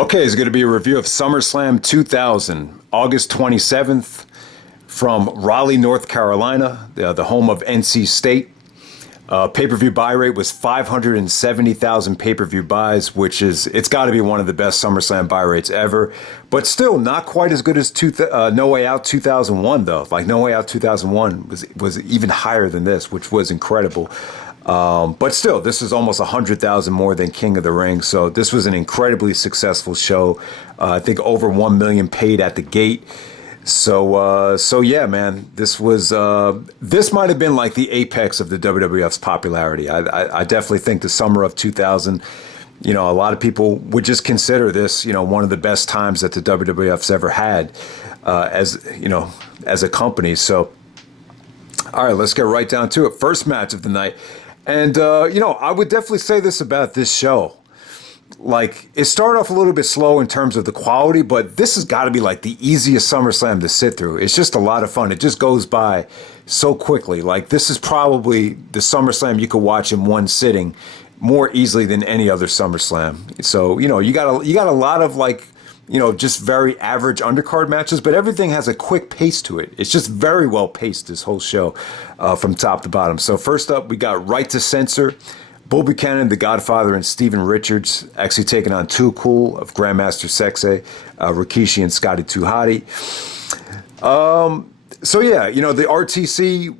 Okay, it's going to be a review of SummerSlam 2000, August 27th, from Raleigh, North Carolina, the home of NC State. Pay-per-view buy rate was 570,000 pay-per-view buys, which it's got to be one of the best SummerSlam buy rates ever, but still not quite as good as No Way Out 2001, though. Like, No Way Out 2001 was even higher than this, which was incredible. But still, this is almost 100,000 more than King of the Ring. So this was an incredibly successful show. I think over 1 million paid at the gate. So yeah, man, this might have been like the apex of the WWF's popularity. I definitely think the summer of 2000, a lot of people would just consider this, one of the best times that the WWF's ever had, as a company. So, all right, let's get right down to it. First match of the night. And, I would definitely say this about this show. Like, it started off a little bit slow in terms of the quality, but this has got to be like the easiest SummerSlam to sit through. It's just a lot of fun. It just goes by so quickly. Like, this is probably the SummerSlam you could watch in one sitting more easily than any other SummerSlam. So, you got a lot of like, just very average undercard matches, but everything has a quick pace to it. It's just very well paced, this whole show, from top to bottom. So first up, we got Right to Censor. Bull Buchanan, The Godfather, and Steven Richards actually taking on Too Cool of Grandmaster Sexay, Rikishi, and Scotty 2 Hotty. So yeah, the RTC,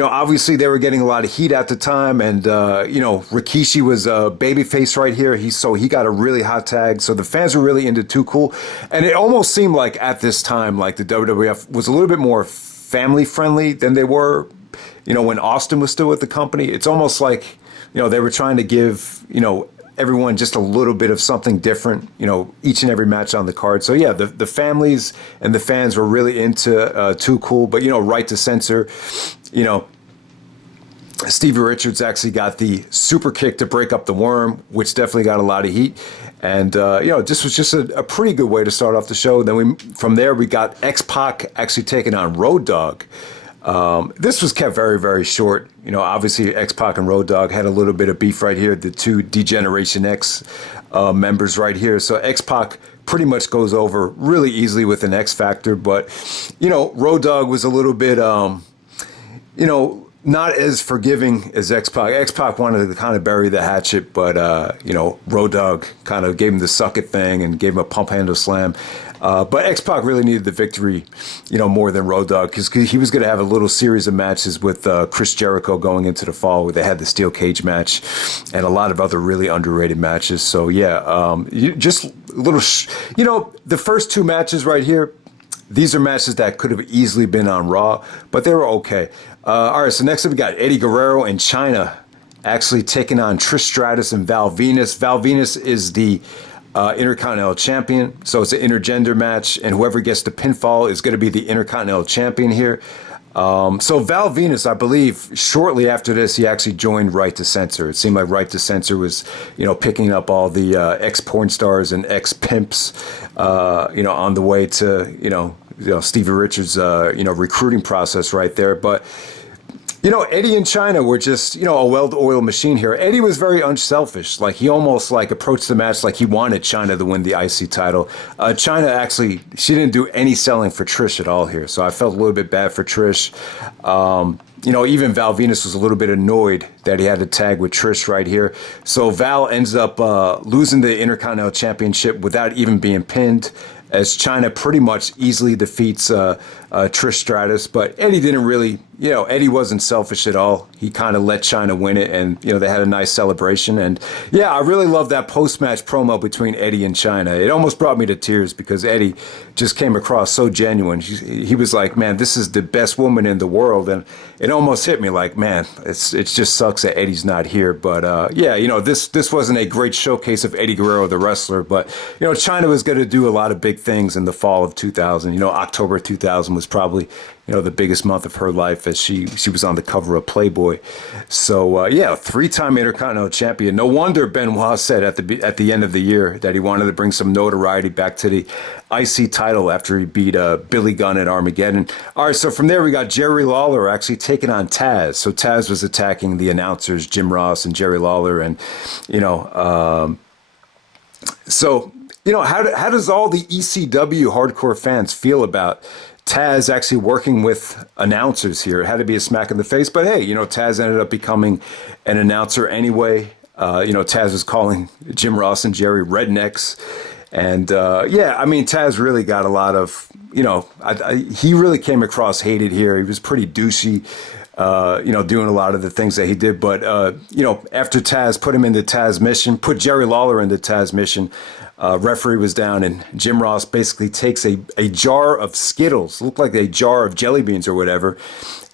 obviously they were getting a lot of heat at the time, and Rikishi was a babyface right here. He got a really hot tag, so the fans were really into Too Cool, and it almost seemed like at this time, like the WWF was a little bit more family friendly than they were, when Austin was still with the company. It's almost like, they were trying to give, everyone just a little bit of something different, each and every match on the card. So yeah, the families and the fans were really into Too Cool, but Right to Censor, Stevie Richards actually got the super kick to break up the worm, which definitely got a lot of heat. And, this was just a pretty good way to start off the show. Then from there, we got X-Pac actually taking on Road Dogg. This was kept very, very short. Obviously X-Pac and Road Dogg had a little bit of beef right here, the two D-Generation X members right here. So X-Pac pretty much goes over really easily with an X Factor. But, Road Dogg was a little bit, not as forgiving as X-Pac. X-Pac wanted to kind of bury the hatchet, but, Road Dogg kind of gave him the suck it thing and gave him a pump handle slam. But X-Pac really needed the victory, more than Road Dogg, because he was going to have a little series of matches with Chris Jericho going into the fall, where they had the steel cage match and a lot of other really underrated matches. So yeah, just a little, the first two matches right here, these are matches that could have easily been on Raw, but they were okay. All right, so next up we got Eddie Guerrero and Chyna actually taking on Trish Stratus and Val Venis. Val Venis is the Intercontinental Champion, so it's an intergender match, and whoever gets the pinfall is going to be the Intercontinental Champion here. So Val Venis, I believe, shortly after this, he actually joined Right to Censor. It seemed like Right to Censor was, picking up all the ex-porn stars and ex-pimps, on the way to, Stevie Richards', recruiting process right there. But, Eddie and Chyna were just, a well-oiled machine here. Eddie was very unselfish. Like, he almost, approached the match like he wanted Chyna to win the IC title. Chyna actually, she didn't do any selling for Trish at all here, so I felt a little bit bad for Trish. Even Val Venis was a little bit annoyed that he had to tag with Trish right here. So Val ends up losing the Intercontinental Championship without even being pinned, as Chyna pretty much easily defeats Trish Stratus. But Eddie didn't really, Eddie wasn't selfish at all. He kind of let Chyna win it, and, they had a nice celebration. And, yeah, I really love that post-match promo between Eddie and Chyna. It almost brought me to tears because Eddie just came across so genuine. He was like, man, this is the best woman in the world. And it almost hit me like, man, it just sucks that Eddie's not here. But, yeah, this wasn't a great showcase of Eddie Guerrero, the wrestler. But, Chyna was going to do a lot of big things in the fall of 2000. October 2000 was probably, the biggest month of her life, as she was on the cover of Playboy. So, yeah, three-time Intercontinental Champion. No wonder Benoit said at the end of the year that he wanted to bring some notoriety back to the IC title after he beat Billy Gunn at Armageddon. All right, so from there we got Jerry Lawler actually taking on Tazz. So Tazz was attacking the announcers, Jim Ross and Jerry Lawler, and, So, how does all the ECW hardcore fans feel about Tazz actually working with announcers here? It had to be a smack in the face, but hey, Tazz ended up becoming an announcer anyway. Tazz was calling Jim Ross and Jerry rednecks. And Tazz really got a lot of, he really came across hated here. He was pretty douchey, doing a lot of the things that he did. But, after Tazz put him into Tazz mission, put Jerry Lawler into Tazz mission, referee was down, and Jim Ross basically takes a jar of Skittles, looked like a jar of jelly beans or whatever,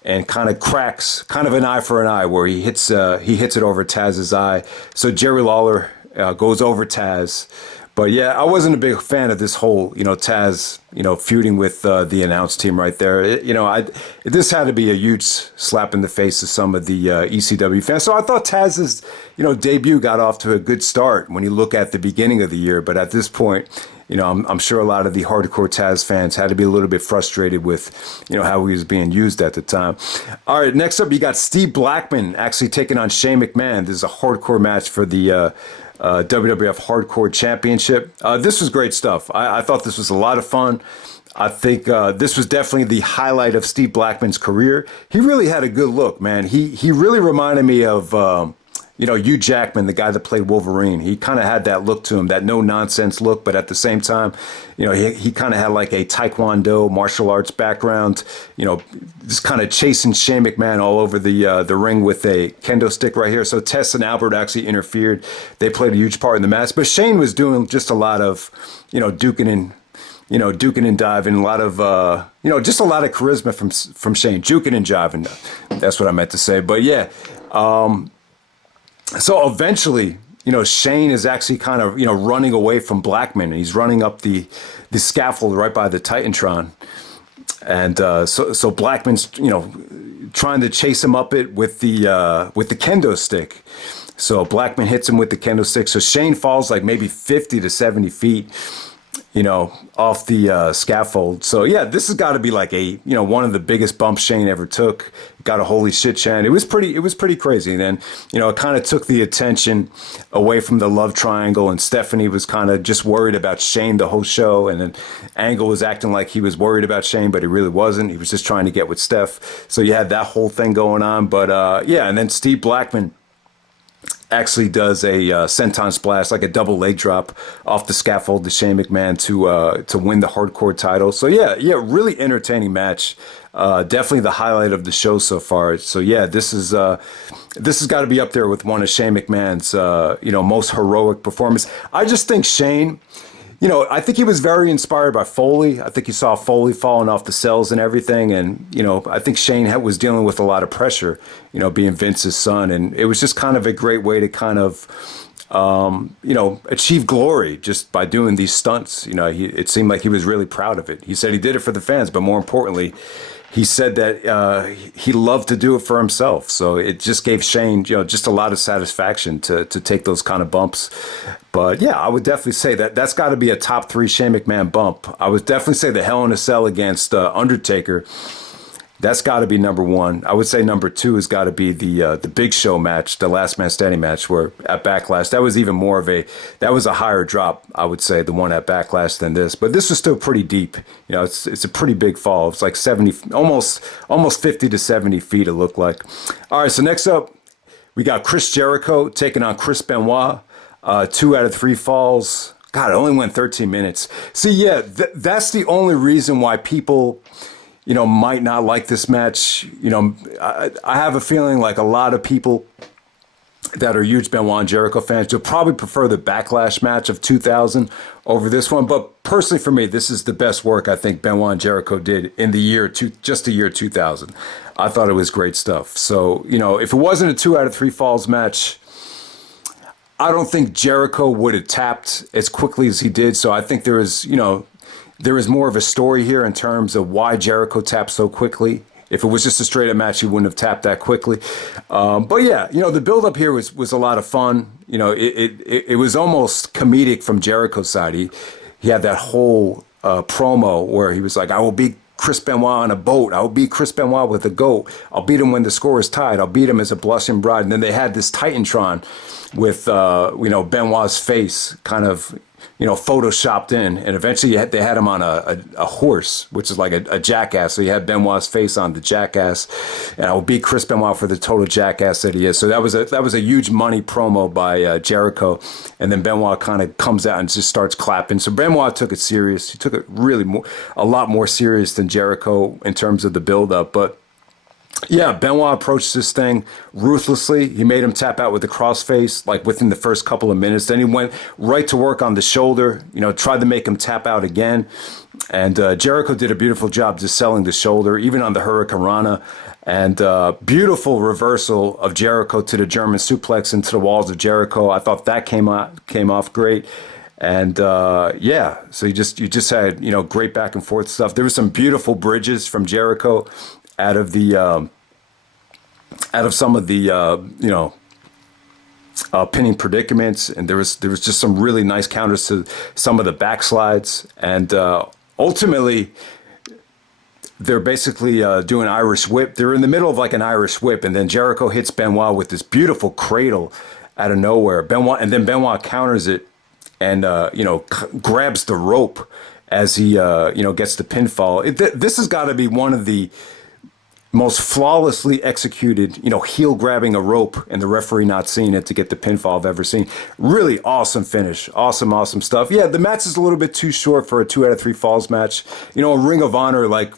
and kind of cracks, kind of an eye for an eye, where he hits it over Tazz's eye. So Jerry Lawler goes over Tazz. But yeah, I wasn't a big fan of this whole, Tazz, feuding with the announce team right there. This had to be a huge slap in the face of some of the ECW fans. So I thought Tazz's, debut got off to a good start when you look at the beginning of the year. But at this point, I'm sure a lot of the hardcore Tazz fans had to be a little bit frustrated with, how he was being used at the time. All right, next up, you got Steve Blackman actually taking on Shane McMahon. This is a hardcore match for the WWF Hardcore Championship. This was great stuff. I thought this was a lot of fun. I think this was definitely the highlight of Steve Blackman's career. He really had a good look, man. He really reminded me of Hugh Jackman, the guy that played Wolverine. He kind of had that look to him, that no-nonsense look, but at the same time, he kind of had like a Taekwondo martial arts background, just kind of chasing Shane McMahon all over the ring with a kendo stick right here. So Tess and Albert actually interfered. They played a huge part in the match, but Shane was doing just a lot of, duking and diving, a lot of, just a lot of charisma from Shane, juking and jiving. That's what I meant to say. But yeah, so eventually, Shane is actually kind of, running away from Blackman, and he's running up the scaffold right by the Titantron. And so Blackman's, trying to chase him up it with the kendo stick. So Blackman hits him with the kendo stick. So Shane falls like maybe 50 to 70 feet, off the scaffold. So yeah, this has got to be like a, one of the biggest bumps Shane ever took. Got a holy shit chant. It was pretty crazy. And then, it kind of took the attention away from the love triangle, and Stephanie was kind of just worried about Shane the whole show. And then Angle was acting like he was worried about Shane, but he really wasn't. He was just trying to get with Steph. So you had that whole thing going on. But and then Steve Blackman actually does a senton splash, like a double leg drop off the scaffold to Shane McMahon to win the hardcore title. So yeah, really entertaining match. Definitely the highlight of the show so far. So yeah, this has got to be up there with one of Shane McMahon's most heroic performance. I just think Shane, I think he was very inspired by Foley. I think he saw Foley falling off the cells and everything. And, I think Shane was dealing with a lot of pressure, being Vince's son. And it was just kind of a great way to kind of, achieve glory just by doing these stunts. It seemed like he was really proud of it. He said he did it for the fans, but more importantly, he said that he loved to do it for himself. So it just gave Shane, just a lot of satisfaction to take those kind of bumps. But yeah, I would definitely say that's got to be a top 3 Shane McMahon bump. I would definitely say the Hell in a Cell against Undertaker. That's got to be number 1. I would say number 2 has got to be the Big Show match, the Last Man Standing match, where at Backlash, that was even more of that was a higher drop, I would say, the one at Backlash than this. But this was still pretty deep. It's a pretty big fall. It's like 70, almost 50 to 70 feet, it looked like. All right, so next up, we got Chris Jericho taking on Chris Benoit. 2 out of 3 falls. God, it only went 13 minutes. See, yeah, that's the only reason why people might not like this match. I have a feeling like a lot of people that are huge Benoit and Jericho fans, you'll probably prefer the Backlash match of 2000 over this one. But personally for me, this is the best work I think Benoit and Jericho did in the year, just the year 2000. I thought it was great stuff. So, if it wasn't a 2 out of 3 falls match, I don't think Jericho would have tapped as quickly as he did. So I think there is more of a story here in terms of why Jericho tapped so quickly. If it was just a straight up match, he wouldn't have tapped that quickly. But yeah, the build up here was a lot of fun. It was almost comedic from Jericho's side. He had that whole promo where he was like, "I will beat Chris Benoit on a boat. I'll beat Chris Benoit with a goat. I'll beat him when the score is tied. I'll beat him as a blushing bride. And then they had this Titantron with, Benoit's face kind of, photoshopped in. And eventually they had him on a horse, which is like a jackass. So you had Benoit's face on the jackass. And I will beat Chris Benoit for the total jackass that he is. So that was a huge money promo by Jericho. And then Benoit kind of comes out and just starts clapping. So Benoit took it serious. He took it really a lot more serious than Jericho in terms of the build-up. But yeah, Benoit approached this thing ruthlessly. He made him tap out with the crossface, like within the first couple of minutes. Then he went right to work on the shoulder, tried to make him tap out again. And Jericho did a beautiful job just selling the shoulder, even on the Hurricane Rana. And beautiful reversal of Jericho to the German suplex into the walls of Jericho. I thought that came off great. And so you just had, great back and forth stuff. There was some beautiful bridges from Jericho out of some of the pinning predicaments, and there was just some really nice counters to some of the backslides, and ultimately they're basically doing Irish whip. They're in the middle of like an Irish whip, and then Jericho hits Benoit with this beautiful cradle out of nowhere. Benoit counters it and grabs the rope as he gets the pinfall. This has got to be one of the most flawlessly executed, heel grabbing a rope and the referee not seeing it to get the pinfall I've ever seen. Really awesome finish. Awesome stuff. Yeah, the match is a little bit too short for a 2 out of 3 falls match. A Ring of Honor, like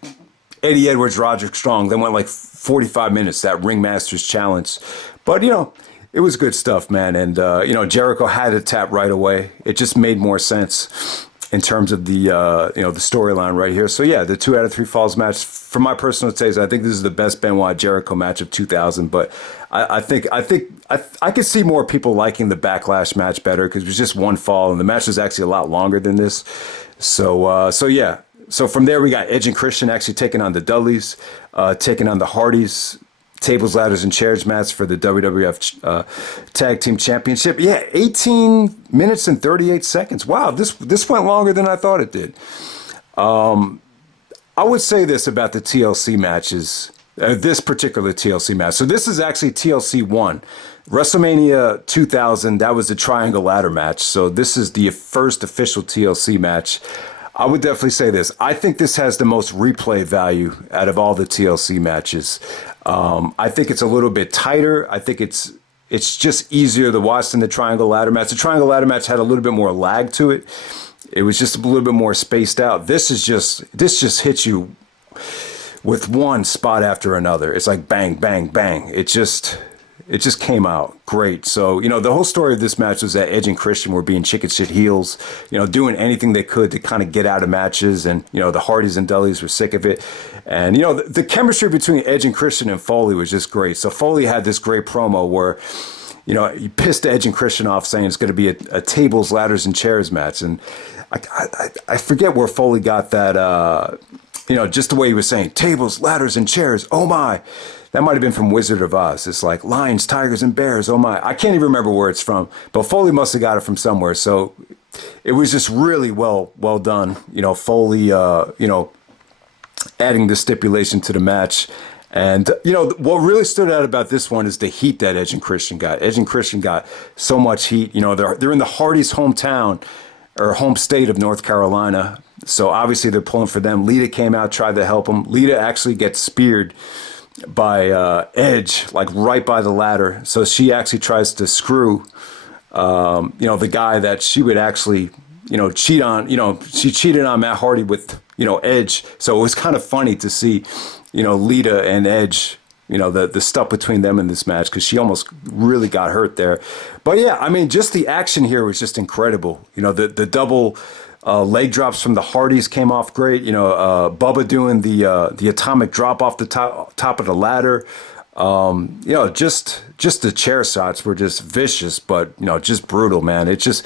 Eddie Edwards, Roderick Strong, they went like 45 minutes, that Ringmaster's Challenge. But, it was good stuff, man. And, Jericho had to tap right away. It just made more sense in terms of the the storyline right here. So yeah, the 2 out of 3 falls match, for my personal taste, I think this is the best Benoit Jericho match of 2000. But I think I could see more people liking the Backlash match better because it was just one fall and the match was actually a lot longer than this. So yeah. So from there we got Edge and Christian actually taking on the Dudleys, taking on the Hardys. Tables, ladders, and chairs match for the WWF Tag Team Championship. Yeah, 18 minutes and 38 seconds. Wow, this went longer than I thought it did. I would say this about the TLC matches, this particular TLC match. So this is actually TLC 1. WrestleMania 2000, that was the Triangle Ladder match. So this is the first official TLC match. I would definitely say this. I think this has the most replay value out of all the TLC matches. I think it's a little bit tighter. I think it's just easier to watch than the Triangle Ladder match. The Triangle Ladder match had a little bit more lag to it. It was just a little bit more spaced out. This just hits you with one spot after another. It's like bang, bang, bang. It just came out great. So, the whole story of this match was that Edge and Christian were being chicken shit heels, doing anything they could to kind of get out of matches. And, the Hardys and Dudleys were sick of it. And, the chemistry between Edge and Christian and Foley was just great. So Foley had this great promo where, he pissed Edge and Christian off saying it's going to be a tables, ladders, and chairs match. And I forget where Foley got that, just the way he was saying tables, ladders, and chairs. Oh, my. That might have been from Wizard of Oz. It's like lions, tigers, and bears. Oh my. I can't even remember where it's from, but Foley must have got it from somewhere. So it was just really well done. Foley, adding the stipulation to the match. And, what really stood out about this one is the heat that Edge and Christian got. Edge and Christian got so much heat. They're in the Hardys' hometown or home state of North Carolina. So obviously they're pulling for them. Lita came out, tried to help them. Lita actually gets speared by Edge, like right by the ladder. So she actually tries to screw, the guy that she would actually, cheat on. She cheated on Matt Hardy with, Edge. So it was kind of funny to see, Lita and Edge, the stuff between them in this match because she almost really got hurt there. But yeah, I mean, just the action here was just incredible. The double leg drops from the Hardys came off great. Bubba doing the atomic drop off the top of the ladder. Just the chair shots were just vicious, but just brutal, man. It just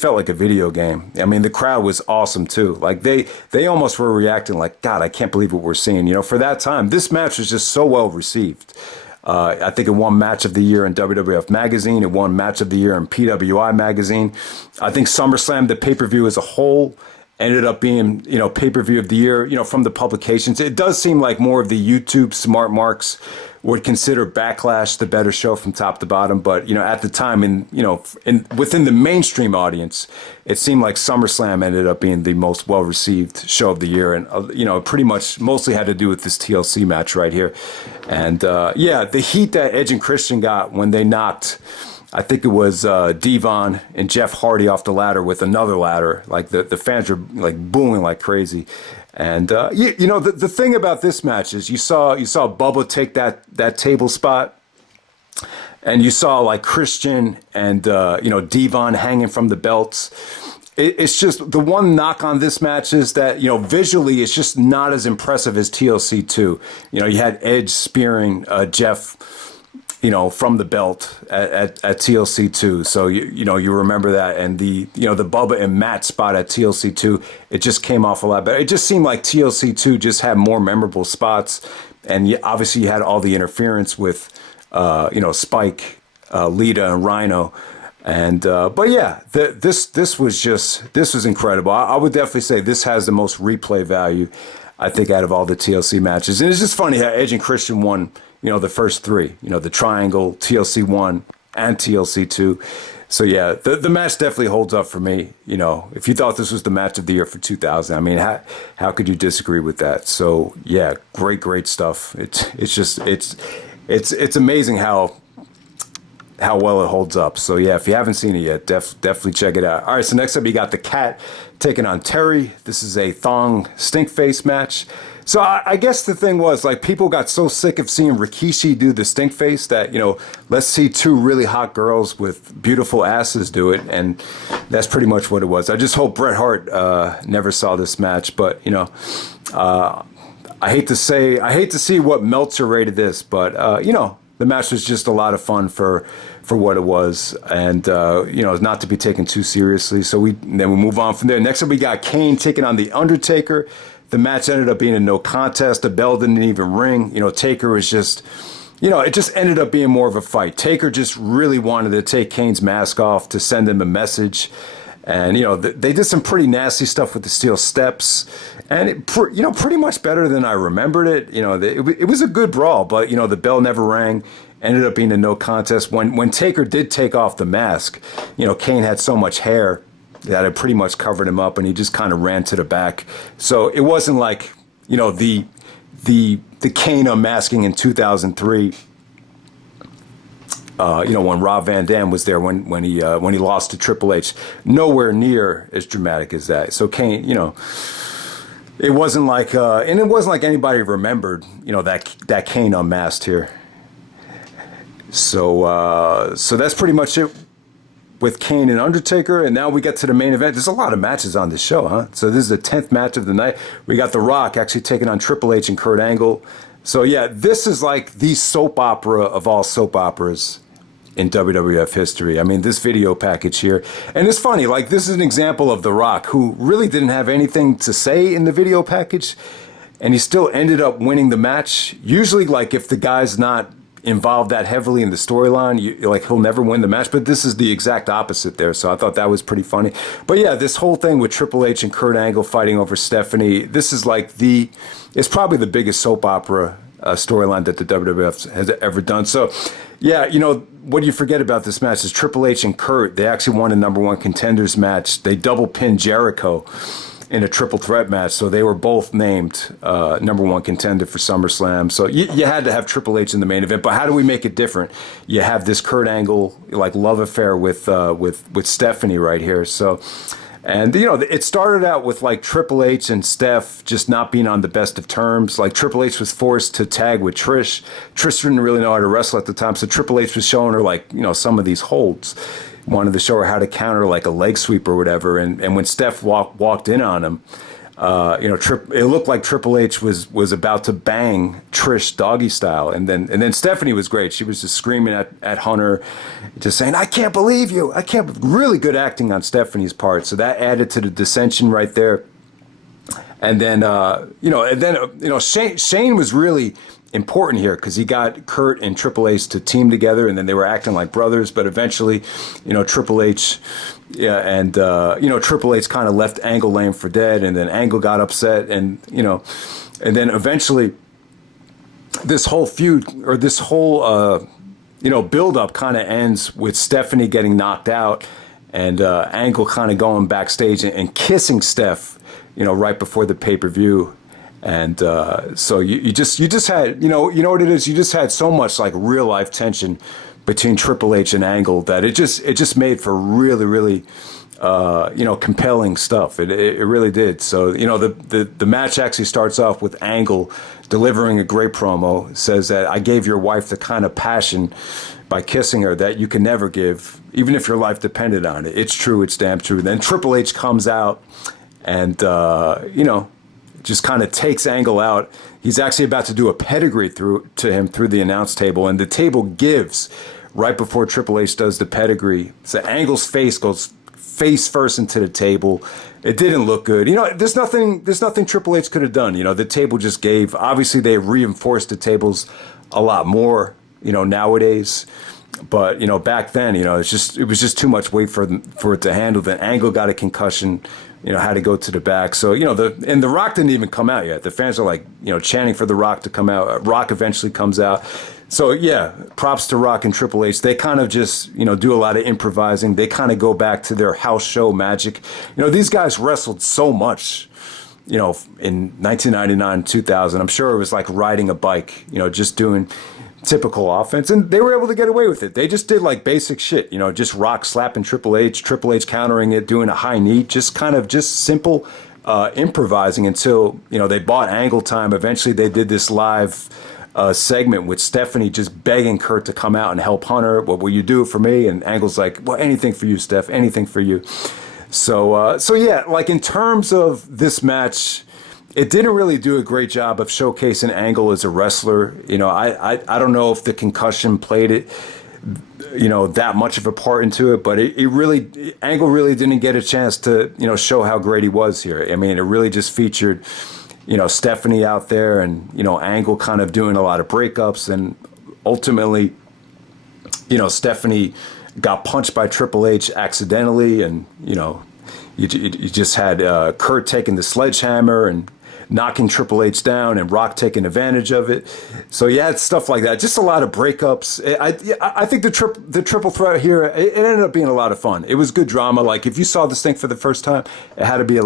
felt like a video game. I mean, the crowd was awesome too. Like they almost were reacting like, God, I can't believe what we're seeing. For that time, this match was just so well received. I think it won Match of the Year in WWF Magazine. It won Match of the Year in PWI Magazine. I think SummerSlam, the pay-per-view as a whole, ended up being, pay-per-view of the year, from the publications. It does seem like more of the YouTube smart marks would consider Backlash the better show from top to bottom. But, at the time, within the mainstream audience, it seemed like SummerSlam ended up being the most well-received show of the year. And, pretty much mostly had to do with this TLC match right here. And, the heat that Edge and Christian got when they knocked, I think it was Devon and Jeff Hardy off the ladder with another ladder. Like the fans were like booing like crazy. And the thing about this match is you saw Bubba take that table spot, and you saw like Christian and Devon hanging from the belts. It's just the one knock on this match is that visually it's just not as impressive as TLC 2. You had Edge spearing Jeff, from the belt at TLC 2. So, you remember that. And the Bubba and Matt spot at TLC 2, it just came off a lot better. It just seemed like TLC 2 just had more memorable spots. And obviously you had all the interference with, Spike, Lita, and Rhino. And, but yeah, this was incredible. I would definitely say this has the most replay value, I think, out of all the TLC matches. And it's just funny how Edge and Christian won, the first three, the Triangle, TLC 1, and TLC 2. So, yeah, the match definitely holds up for me. If you thought this was the match of the year for 2000, I mean, how could you disagree with that? So, yeah, great stuff. It's amazing how well it holds up. So, yeah, if you haven't seen it yet, definitely check it out. All right, so next up, you got the Cat taking on Terri. This is a Thong Stinkface match. So I guess the thing was, like, people got so sick of seeing Rikishi do the stink face that, let's see two really hot girls with beautiful asses do it. And that's pretty much what it was. I just hope Bret Hart never saw this match. But, I hate to see what Meltzer rated this. But, the match was just a lot of fun for what it was. And, not to be taken too seriously. So then we move on from there. Next up, we got Kane taking on The Undertaker. The match ended up being a no contest. The bell didn't even ring. Taker was just, it just ended up being more of a fight. Taker just really wanted to take Kane's mask off to send him a message. And, they did some pretty nasty stuff with the steel steps. And, it, pretty much better than I remembered it. It was a good brawl, but, the bell never rang. Ended up being a no contest. When Taker did take off the mask, Kane had so much hair that had pretty much covered him up, and he just kind of ran to the back. So it wasn't like, the Kane unmasking in 2003, when Rob Van Dam was there, when he lost to Triple H. Nowhere near as dramatic as that. So Kane, it wasn't like, and it wasn't like anybody remembered, that Kane unmasked here. So that's pretty much it with Kane and Undertaker, and now we get to the main event. There's a lot of matches on this show, huh? So this is the 10th match of the night. We got The Rock actually taking on Triple H and Kurt Angle. So yeah, this is like the soap opera of all soap operas in WWF history. I mean, this video package here. And it's funny, like, this is an example of The Rock, who really didn't have anything to say in the video package, and he still ended up winning the match. Usually, like, if the guy's not involved that heavily in the storyline, he'll never win the match, but this is the exact opposite there. So I thought that was pretty funny. But yeah, this whole thing with Triple H and Kurt Angle fighting over Stephanie, this is like it's probably the biggest soap opera storyline that the WWF has ever done. So yeah, what you forget about this match is Triple H and Kurt, they actually won a number one contenders match. They double pinned Jericho in a triple threat match. So they were both named number one contender for SummerSlam. So you had to have Triple H in the main event. But how do we make it different? You have this Kurt Angle like love affair with Stephanie right here. So, and it started out with like Triple H and Steph just not being on the best of terms. Like Triple H was forced to tag with Trish. Trish didn't really know how to wrestle at the time, so Triple H was showing her like some of these holds. Wanted to show her how to counter like a leg sweep or whatever. And when Steph walked in on him, it looked like Triple H was about to bang Trish doggy style. And then Stephanie was great. She was just screaming at Hunter, just saying, "I can't believe you. I can't." Really good acting on Stephanie's part. So that added to the dissension right there. And then, Shane was really important here because he got Kurt and Triple H to team together, and then they were acting like brothers. But eventually, Triple H, Yeah, and Triple H kind of left Angle laying for dead, and then Angle got upset, and and then eventually this whole feud or this whole build up kind of ends with Stephanie getting knocked out, and Angle kind of going backstage and kissing Steph, right before the pay-per-view. And so you just had what it is, you just had so much like real life tension between Triple H and Angle that it just made for really, really compelling stuff. It really did. So the match actually starts off with Angle delivering a great promo. Says that I gave your wife the kind of passion by kissing her that you can never give, even if your life depended on it. It's true. It's damn true. Then Triple H comes out and just kind of takes Angle out. He's actually about to do a pedigree to him through the announce table, and the table gives right before Triple H does the pedigree. So Angle's face goes face first into the table. It didn't look good. There's nothing Triple H could have done. The table just gave. Obviously, they reinforced the tables a lot more, nowadays. But back then, it was just too much weight for it to handle. Then Angle got a concussion, had to go to the back. So the Rock didn't even come out yet. The fans are like chanting for the Rock to come out. Rock eventually comes out. So yeah, props to Rock and Triple H. They kind of just do a lot of improvising. They kind of go back to their house show magic. These guys wrestled so much. In 1999, 2000. I'm sure it was like riding a bike. Just doing typical offense, and they were able to get away with it. They just did like basic shit, just Rock slapping Triple H countering it, doing a high knee, just simple improvising until they bought Angle time. Eventually they did this live segment with Stephanie just begging Kurt to come out and help Hunter. What will you do for me? And Angle's like, well, anything for you, Steph, anything for you. So yeah, like in terms of this match, it didn't really do a great job of showcasing Angle as a wrestler. I don't know if the concussion played it, that much of a part into it, but Angle really didn't get a chance to, show how great he was here. I mean, it really just featured, Stephanie out there and, Angle kind of doing a lot of breakups, and ultimately, Stephanie got punched by Triple H accidentally, and, you just had Kurt taking the sledgehammer and knocking Triple H down, and Rock taking advantage of it. So you had stuff like that. Just a lot of breakups. I think the triple threat here, it ended up being a lot of fun. It was good drama. Like if you saw this thing for the first time, it had to be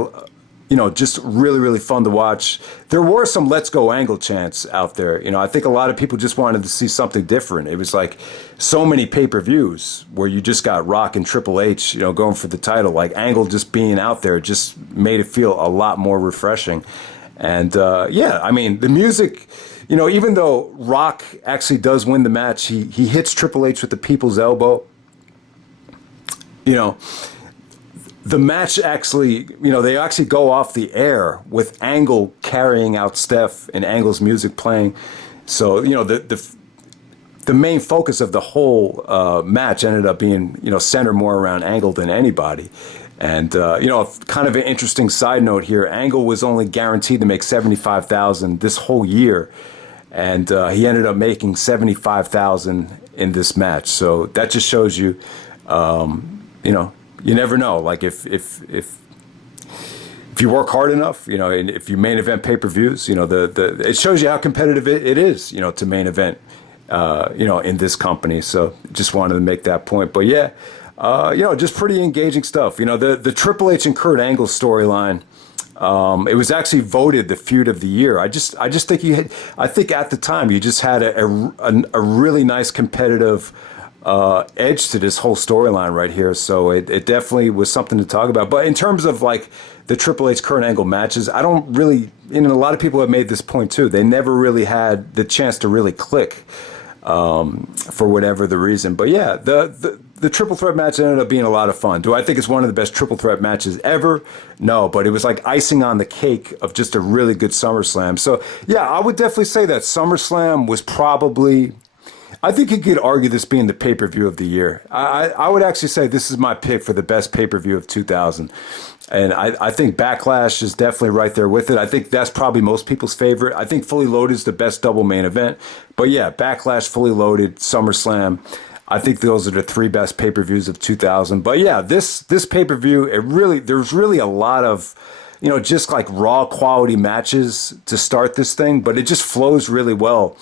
just really, really fun to watch. There were some "Let's Go Angle" chants out there. I think a lot of people just wanted to see something different. It was like so many pay-per-views where you just got Rock and Triple H, going for the title. Like Angle just being out there just made it feel a lot more refreshing. And yeah, I mean, the music, even though Rock actually does win the match, he hits Triple H with the people's elbow. The match actually, they actually go off the air with Angle carrying out Steph and Angle's music playing. So, the main focus of the whole match ended up being, centered more around Angle than anybody. And, kind of an interesting side note here, Angle was only guaranteed to make $75,000 this whole year. And he ended up making $75,000 in this match. So that just shows you, you never know. Like if you work hard enough, and if you main event pay-per-views, it shows you how competitive it is, to main event, in this company. So just wanted to make that point. But yeah, just pretty engaging stuff. The Triple H and Kurt Angle storyline, it was actually voted the feud of the year. I just think I think at the time you just had a really nice competitive edge to this whole storyline right here. So it definitely was something to talk about. But in terms of like the Triple H Kurt Angle matches, I don't really, a lot of people have made this point too. They never really had the chance to really click for whatever the reason. But yeah, the triple threat match ended up being a lot of fun. Do I think it's one of the best triple threat matches ever? No, but it was like icing on the cake of just a really good SummerSlam. So yeah, I would definitely say that SummerSlam was probably, I think you could argue this being the pay-per-view of the year. I would actually say this is my pick for the best pay-per-view of 2000. And I think Backlash is definitely right there with it. I think that's probably most people's favorite. I think Fully Loaded is the best double main event. But yeah, Backlash, Fully Loaded, SummerSlam. I think those are the three best pay-per-views of 2000. But yeah, this pay-per-view, there's really a lot of, just like raw quality matches to start this thing, but it just flows really well.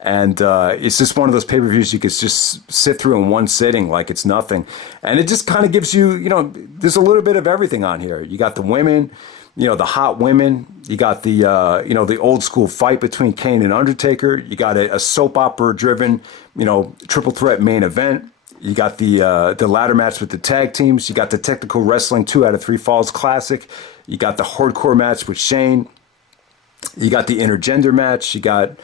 And it's just one of those pay-per-views you could just sit through in one sitting like it's nothing. And it just kind of gives you, there's a little bit of everything on here. You got the women, the hot women. You got the, the old school fight between Kane and Undertaker. You got a soap opera driven, triple threat main event. You got the ladder match with the tag teams. You got the technical wrestling 2 out of 3 Falls Classic. You got the hardcore match with Shane. You got the intergender match. You got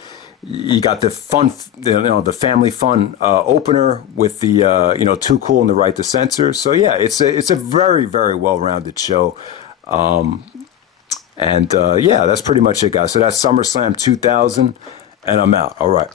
the fun, the family fun opener with the Too Cool and the Right to Censor. So yeah, it's a very, very well-rounded show. Yeah, that's pretty much it, guys. So that's SummerSlam 2000, and I'm out. All right.